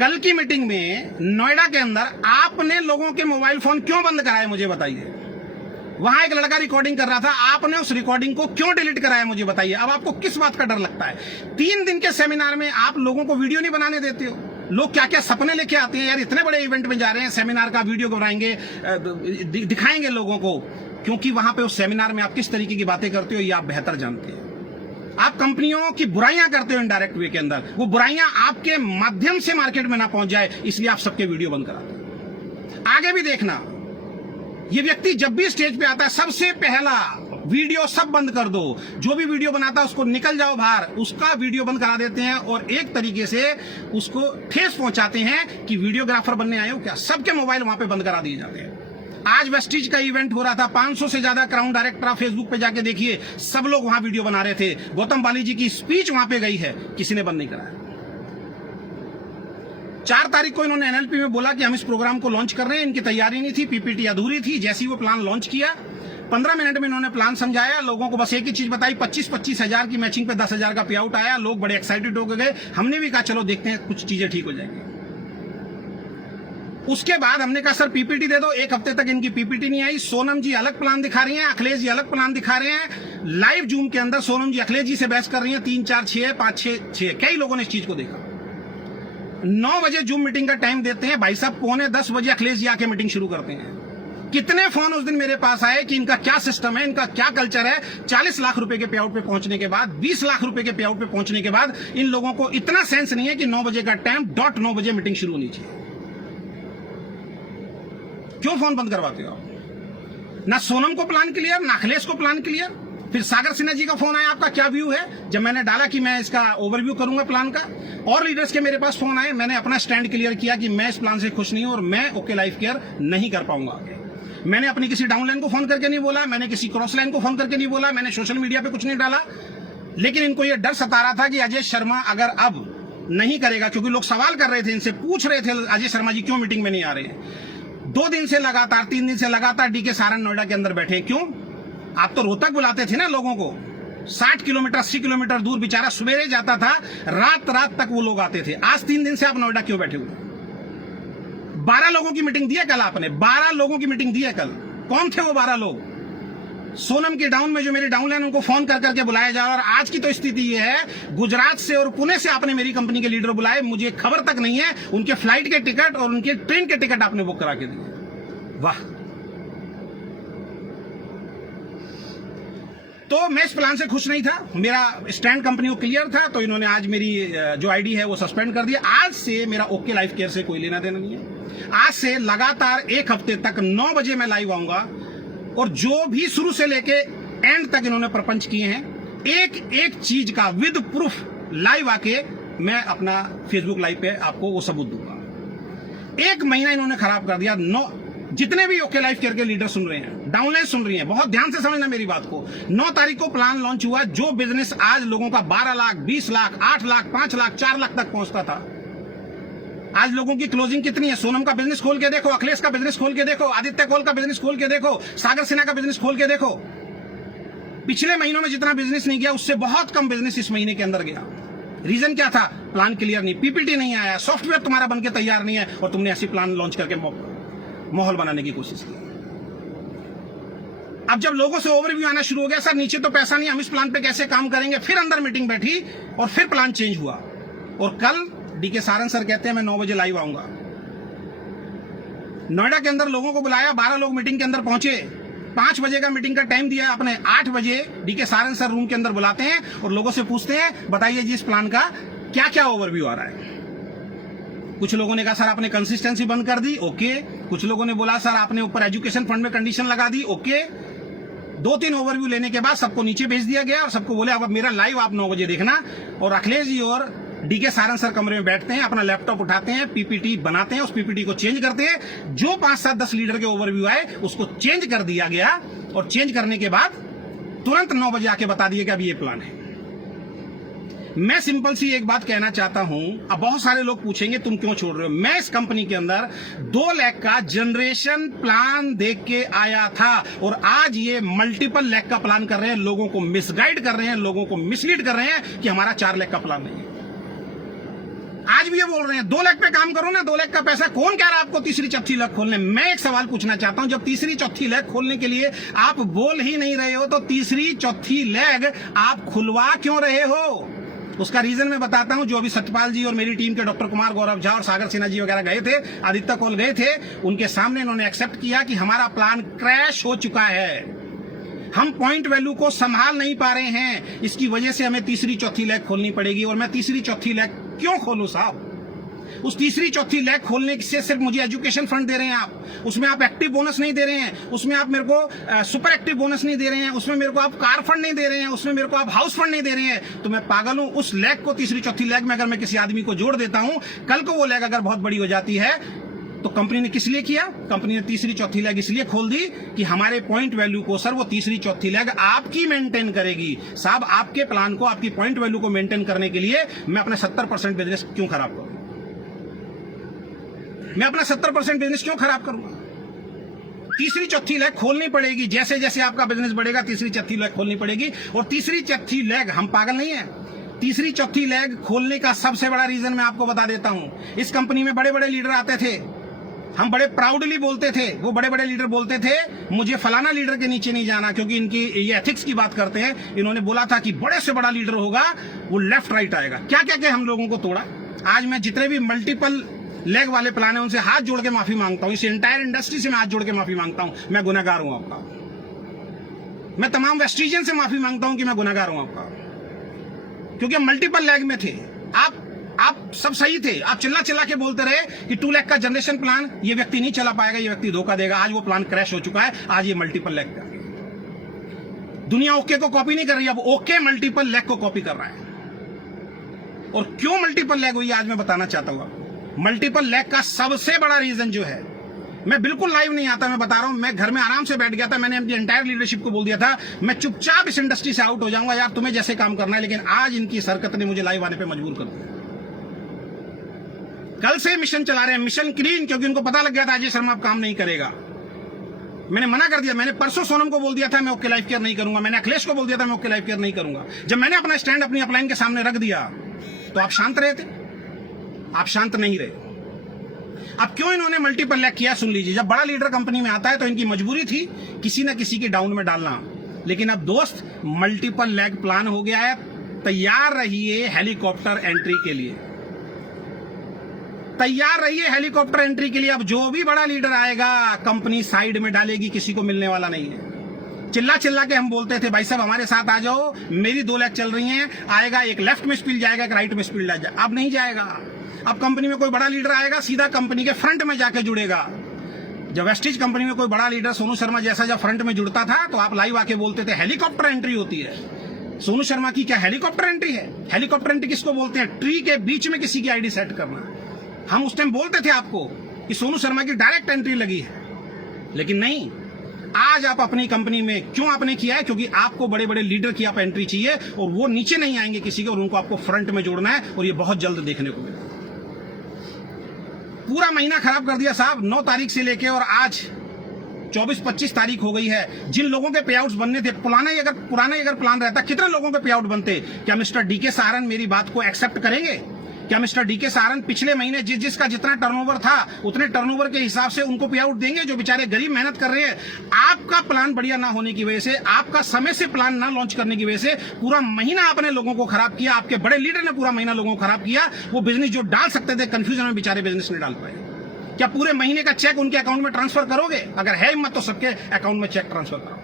कल की मीटिंग में नोएडा के अंदर आपने लोगों के मोबाइल फोन क्यों बंद कराए, मुझे बताइए। वहां एक लड़का रिकॉर्डिंग कर रहा था, आपने उस रिकॉर्डिंग को क्यों डिलीट कराया, मुझे बताइए। अब आपको किस बात का डर लगता है? 3 दिन के सेमिनार में आप लोगों को वीडियो नहीं बनाने देते हो। लोग क्या क्या सपने लेके आते हैं, यार इतने बड़े इवेंट में जा रहे हैं, सेमिनार का वीडियो बनाएंगे, दिखाएंगे लोगों को, क्योंकि वहां पे उस सेमिनार में आप किस तरीके की बातें करते हो ये आप बेहतर जानते हैं। आप कंपनियों की बुराइयां करते हो इनडायरेक्ट वे के अंदर, वो बुराइयां आपके माध्यम से मार्केट में ना पहुंच जाए, इसलिए आप सबके वीडियो बंद कराते हो। आगे भी देखना, ये व्यक्ति जब भी स्टेज पे आता है सबसे पहला वीडियो सब बंद कर दो, जो भी वीडियो बनाता है उसको निकल जाओ बाहर, उसका वीडियो बंद करा देते हैं और एक तरीके से उसको ठेस पहुंचाते हैं कि वीडियोग्राफर बनने आए हो क्या। सबके मोबाइल वहां पे बंद करा दिए जाते हैं। आज वेस्टिज का इवेंट हो रहा था, 500 से ज्यादा क्राउन डायरेक्टर आप फेसबुक पे जाके देखिए, सब लोग वहां वीडियो बना रहे थे। गौतम बाली जी की स्पीच वहां पे गई है, किसी ने बंद नहीं कराया। 4 तारीख को इन्होंने एनएलपी में बोला कि हम इस प्रोग्राम को लॉन्च कर रहे हैं, इनकी तैयारी नहीं थी, पीपीटी अधूरी थी। जैसे ही वो प्लान लॉन्च किया, 15 मिनट में इन्होंने प्लान समझाया, लोगों को बस एक ही चीज बताई, 25-25 हजार की मैचिंग पे 10 हजार का पे आउट आया। लोग बड़े एक्साइटेड हो गए। हमने भी कहा चलो देखते हैं कुछ चीजें ठीक हो जाएंगी। उसके बाद हमने कहा सर पीपीटी दे दो, 1 हफ्ते तक इनकी पीपीटी नहीं आई। सोनम जी अलग प्लान दिखा रही हैं, अखिलेश जी अलग प्लान दिखा रहे हैं। लाइव जूम के अंदर सोनम जी अखिलेश जी से बहस कर रही हैं, 3, 4, 6, 5, 6, कई लोगों ने इस चीज को देखा। 9 बजे जूम मीटिंग का टाइम देते हैं, भाई साहब 9:45 बजे अखिलेश जी आके मीटिंग शुरू करते हैं। कितने फोन उस दिन मेरे पास आए कि इनका क्या सिस्टम है, इनका क्या कल्चर है। 40 लाख रुपए के पे आउट पे पहुंचने के बाद, 20 लाख रुपए के पे आउट पे पहुंचने के बाद इन लोगों को इतना सेंस नहीं है कि 9 बजे का टाइम डॉट 9 बजे मीटिंग शुरू होनी चाहिए। क्यों फोन बंद करवाते हो आप? ना सोनम को प्लान क्लियर, ना अखिलेश को प्लान क्लियर। फिर सागर सिन्हा जी का फोन आया, आपका क्या व्यू है? जब मैंने डाला कि मैं इसका ओवरव्यू करूंगा प्लान का, और लीडर्स के मेरे पास फोन आए, मैंने अपना स्टैंड क्लियर किया कि मैं इस प्लान से खुश नहीं हूं और मैं ओके लाइफ केयर नहीं कर पाऊंगा। मैंने अपनी किसी डाउनलाइन को फोन करके नहीं बोला, मैंने किसी क्रॉस लाइन को फोन करके नहीं बोला, मैंने सोशल मीडिया पे कुछ नहीं डाला। लेकिन इनको यह डर सता रहा था कि अजय शर्मा अगर अब नहीं करेगा, क्योंकि लोग सवाल कर रहे थे, इनसे पूछ रहे थे अजय शर्मा जी क्यों मीटिंग में नहीं आ रहे हैं। 2 दिन से लगातार, 3 दिन से लगातार डीके सारन नोएडा के अंदर बैठे हैं। क्यों? आप तो रोहतक बुलाते थे ना लोगों को, 60 किलोमीटर 80 किलोमीटर दूर बेचारा सवेरे जाता था, रात तक वो लोग आते थे। आज 3 दिन से आप नोएडा क्यों बैठे हुए? 12 लोगों की मीटिंग दी है कल आपने, 12 लोगों की मीटिंग दी है कल। कौन थे वो 12 लोग? सोनम के डाउन में जो मेरी डाउनलाइन उनको फोन कर करके बुलाया जा रहा। और आज की तो स्थिति ये है, गुजरात से और पुणे से आपने मेरी कंपनी के लीडर बुलाए, मुझे खबर तक नहीं है, उनके फ्लाइट के टिकट और उनके ट्रेन के टिकट आपने बुक करा के दिए। वाह! तो मैं इस प्लान से खुश नहीं था, मेरा स्टैंड कंपनी को क्लियर था, तो इन्होंने आज मेरी जो आईडी है वो सस्पेंड कर दिया। आज से मेरा ओके लाइफ केयर से कोई लेना देना नहीं है। आज से लगातार 1 हफ्ते तक 9 बजे मैं लाइव आऊंगा, और जो भी शुरू से लेके एंड तक इन्होंने प्रपंच किए हैं, एक चीज का विद प्रूफ लाइव आके मैं अपना फेसबुक लाइव पे आपको वो सबूत दूंगा। 1 महीना इन्होंने खराब कर दिया। जितने भी ओके लाइफ केयर के लीडर सुन रहे हैं, डाउनलाइन सुन रही हैं, बहुत ध्यान से समझना मेरी बात को। 9 तारीख को प्लान लॉन्च हुआ। जो बिजनेस आज लोगों का 12 लाख, 20 लाख, 8 लाख, 5 लाख, 4 लाख तक पहुंचता था, आज लोगों की क्लोजिंग कितनी है? सोनम का बिजनेस खोल के देखो, अखिलेश का बिजनेस खोल के देखो, आदित्य कौल का बिजनेस खोल के देखो, सागर सिन्हा का बिजनेस खोल के देखो। पिछले महीनों में जितना बिजनेस नहीं गया, उससे बहुत कम बिजनेस इस महीने के अंदर गया। रीजन क्या था? प्लान क्लियर नहीं, पीपीटी नहीं आया, सॉफ्टवेयर तुम्हारा बनके तैयार नहीं है, और तुमने ऐसी प्लान लॉन्च करके माहौल बनाने की कोशिश की। अब जब लोगों से ओवरव्यू आना शुरू हो गया, सर नीचे तो पैसा नहीं, हम इस प्लान पे कैसे काम करेंगे, फिर अंदर मीटिंग बैठी और फिर प्लान चेंज हुआ। और कल डीके सारन सर कहते हैं मैं 9 बजे लाइव आऊंगा। नोएडा के अंदर लोगों को बुलाया, 12 लोग मीटिंग के अंदर पहुंचे। 5 बजे का मीटिंग का टाइम दिया आपने, 8 बजे डीके सारन सर रूम के अंदर बुलाते हैं और लोगों से पूछते हैं बताइए जी इस प्लान का क्या क्या ओवरव्यू आ रहा है। कुछ लोगों ने कहा सर आपने कंसिस्टेंसी बंद कर दी, ओके। कुछ लोगों ने बोला सर आपने ऊपर एजुकेशन फंड में कंडीशन लगा दी, ओके। 2-3 ओवरव्यू लेने के बाद सबको नीचे भेज दिया गया और सबको बोले अब मेरा लाइव आप 9 बजे देखना। और अखिलेश जी और डीके सारन सर कमरे में बैठते हैं, अपना लैपटॉप उठाते हैं, पीपीटी बनाते हैं, उस पीपीटी को चेंज करते हैं। जो 5, 7, 10 लीडर के ओवरव्यू आए उसको चेंज कर दिया गया, और चेंज करने के बाद तुरंत 9 बजे आके बता दिए कि अब ये प्लान है। मैं सिंपल सी एक बात कहना चाहता हूं। अब बहुत सारे लोग पूछेंगे तुम क्यों छोड़ रहे हो। मैं इस कंपनी के अंदर 2 लाख का जनरेशन प्लान देख के आया था, और आज ये मल्टीपल लाख का प्लान कर रहे हैं, लोगों को मिसगाइड कर रहे हैं, लोगों को मिसलीड कर रहे हैं कि हमारा 4 लाख का प्लान नहीं है। आज भी ये बोल रहे हैं 2 लाख पे काम करो ना, 2 लाख का पैसा कौन कह रहा है आपको तीसरी चौथी लेग खोलने। मैं एक सवाल पूछना चाहता हूं, जब तीसरी चौथी लेग खोलने के लिए आप बोल ही नहीं रहे हो तो तीसरी चौथी लेग आप खुलवा क्यों रहे हो? उसका रीजन मैं बताता हूं। जो अभी सत्यपाल जी और मेरी टीम के डॉक्टर कुमार गौरव झा और सागर सिन्हा जी वगैरह गए थे, आदित्य कौल गए थे, उनके सामने इन्होंने एक्सेप्ट किया कि हमारा प्लान क्रैश हो चुका है, हम पॉइंट वैल्यू को संभाल नहीं पा रहे हैं, इसकी वजह से हमें तीसरी चौथी लेग खोलनी पड़ेगी। और मैं तीसरी चौथी लेग क्यों खोलूं साहब? उस तीसरी चौथी लेग खोलने से सिर्फ मुझे एजुकेशन फंड दे रहे हैं आप, उसमें आप एक्टिव बोनस नहीं दे रहे हैं, उसमें आप मेरे को सुपर एक्टिव बोनस नहीं दे रहे हैं, उसमें मेरे को आप कार फंड नहीं दे रहे हैं, उसमें मेरे को आप हाउस फंड नहीं दे रहे हैं। तो मैं पागल हूं? उस लेग को, तीसरी चौथी लेग में अगर मैं किसी आदमी को जोड़ देता हूं, कल को वो लेग अगर बहुत बड़ी हो जाती है, तो कंपनी ने किस लिए किया? कंपनी ने तीसरी चौथी लेग इसलिए खोल दी कि हमारे पॉइंट वैल्यू को, सर वो तीसरी चौथी लेग आपकी मेंटेन करेगी। साहब आपके प्लान को, आपकी पॉइंट वैल्यू को मेंटेन करने के लिए मैं अपना 70% बिजनेस क्यों खराब करूं? मैं अपना 70% बिजनेस क्यों खराब करूंगा? तीसरी चौथी लेग खोलनी पड़ेगी। जैसे जैसे आपका बिजनेस बढ़ेगा तीसरी चौथी लेग खोलनी पड़ेगी। और तीसरी चौथी लेग, हम पागल नहीं है, तीसरी चौथी लेग खोलने का सबसे बड़ा रीजन मैं आपको बता देता हूं। इस कंपनी में बड़े बड़े लीडर आते थे, हम बड़े प्राउडली बोलते थे, वो बड़े बड़े लीडर बोलते थे मुझे फलाना लीडर के नीचे नहीं जाना, क्योंकि इनकी ये एथिक्स की बात करते हैं। इन्होंने बोला था कि बड़े से बड़ा लीडर होगा वो लेफ्ट राइट आएगा। क्या क्या क्या हम लोगों को तोड़ा। आज मैं जितने भी मल्टीपल लेग वाले प्लान है उनसे हाथ जोड़ के माफी मांगता हूं, इस एंटायर इंडस्ट्री से मैं हाथ जोड़ के माफी मांगता हूं, मैं गुनहगार हूं आपका। मैं तमाम वेस्टिजियन से माफी मांगता हूं कि मैं गुनहगार हूं आपका, क्योंकि मल्टीपल लेग में थे आप सब सही थे। आप चिल्ला चिल्ला के बोलते रहे कि 2 लाख का जनरेशन प्लान ये व्यक्ति नहीं चला पाएगा, ये व्यक्ति धोखा देगा। आज वो प्लान क्रैश हो चुका है, आज ये मल्टीपल लेग का। दुनिया ओके को कॉपी नहीं कर रही, अब ओके मल्टीपल लेग को कॉपी कर रहा है। और क्यों मल्टीपल लेग हुई आज मैं बताना चाहता हूं। मल्टीपल लेग का सबसे बड़ा रीजन जो है, मैं बिल्कुल लाइव नहीं आता, मैं बता रहा हूं, मैं घर में आराम से बैठ गया था। मैंने अपनी एंटायर लीडरशिप को बोल दिया था मैं चुपचाप इस इंडस्ट्री से आउट हो जाऊंगा, यार तुम्हें जैसे काम करना है। लेकिन आज इनकी इस हरकत ने मुझे लाइव आने पे मजबूर कर दिया। कल से मिशन चला रहे हैं, मिशन क्लीन, क्योंकि उनको पता लग गया था अजय शर्मा अब काम नहीं करेगा। मैंने मना कर दिया। मैंने परसों सोनम को बोल दिया था मैं ओके लाइफ केयर नहीं करूंगा, मैंने अखिलेश को बोल दिया था मैं ओके लाइफ केयर नहीं करूंगा। जब मैंने अपना स्टैंड अपनी अपलाइन के सामने रख दिया तो आप शांत रहे थे, आप शांत नहीं रहे। अब क्यों इन्होंने मल्टीपल लेग किया सुन लीजिए। जब बड़ा लीडर कंपनी में आता है तो इनकी मजबूरी थी किसी ना किसी के डाउन में डालना। लेकिन अब दोस्त मल्टीपल लेग प्लान हो गया है, तैयार रहिए हेलीकॉप्टर एंट्री के लिए, तैयार रहिए हेलीकॉप्टर एंट्री के लिए। अब जो भी बड़ा लीडर आएगा कंपनी साइड में डालेगी, किसी को मिलने वाला नहीं है। चिल्ला चिल्ला के हम बोलते थे भाई साहब हमारे साथ आ जाओ, मेरी 2 लाख चल रही हैं, आएगा एक लेफ्ट में स्पिल जाएगा, एक राइट में स्पिल जाएगा। अब नहीं जाएगा। अब कंपनी में कोई बड़ा लीडर आएगा सीधा कंपनी के फ्रंट में जाके जुड़ेगा। जब वेस्टिज कंपनी में कोई बड़ा लीडर सोनू शर्मा जैसा जब फ्रंट में जुड़ता था तो आप लाइव आके बोलते थे हेलीकॉप्टर एंट्री होती है। सोनू शर्मा की क्या हेलीकॉप्टर एंट्री है? हेलीकॉप्टर एंट्री किसको बोलते हैं? ट्री के बीच में किसी की आईडी सेट करना। हम उस टाइम बोलते थे आपको कि सोनू शर्मा की डायरेक्ट एंट्री लगी है, लेकिन नहीं। आज आप अपनी कंपनी में क्यों आपने किया है? क्योंकि आपको बड़े बड़े लीडर की आप एंट्री चाहिए और वो नीचे नहीं आएंगे किसी के, और उनको आपको फ्रंट में जोड़ना है, और ये बहुत जल्द देखने को मिलेगा। पूरा महीना खराब कर दिया साहब। 9 तारीख से लेके और आज 24-25 तारीख हो गई है। जिन लोगों के पे आउट्स बनने थे, पुराना ही अगर प्लान रहता, कितने लोगों के पे आउट बनते? क्या मिस्टर डीके सहारन मेरी बात को एक्सेप्ट करेंगे? क्या मिस्टर डीके सहारन पिछले महीने जिसका जितना टर्नओवर था उतने टर्नओवर के हिसाब से उनको पे आउट देंगे, जो बेचारे गरीब मेहनत कर रहे हैं? आपका प्लान बढ़िया ना होने की वजह से, आपका समय से प्लान ना लॉन्च करने की वजह से पूरा महीना आपने लोगों को खराब किया। आपके बड़े लीडर ने पूरा महीना लोगों को खराब किया। वो बिजनेस जो डाल सकते थे कंफ्यूजन में, बेचारे बिजनेस नहीं डाल पाए। क्या पूरे महीने का चेक उनके अकाउंट में ट्रांसफर करोगे? अगर है हिम्मत तो सबके अकाउंट में चेक ट्रांसफर करो।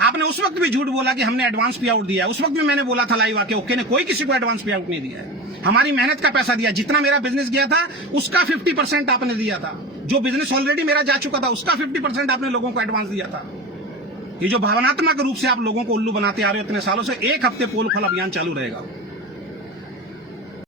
आपने उस वक्त भी झूठ बोला कि हमने एडवांस पे आउट दिया है। उस वक्त भी मैंने बोला था लाइव आके ओके ने कोई किसी को एडवांस पे आउट नहीं दिया है। हमारी मेहनत का पैसा दिया। जितना मेरा बिजनेस गया था उसका 50% आपने दिया था। जो बिजनेस ऑलरेडी मेरा जा चुका था उसका 50% आपने लोगों को एडवांस दिया था। ये जो भावनात्मक रूप से आप लोगों को उल्लू बनाते आ रहे हो इतने सालों से, 1 हफ्ते पोल खोल अभियान चालू रहेगा।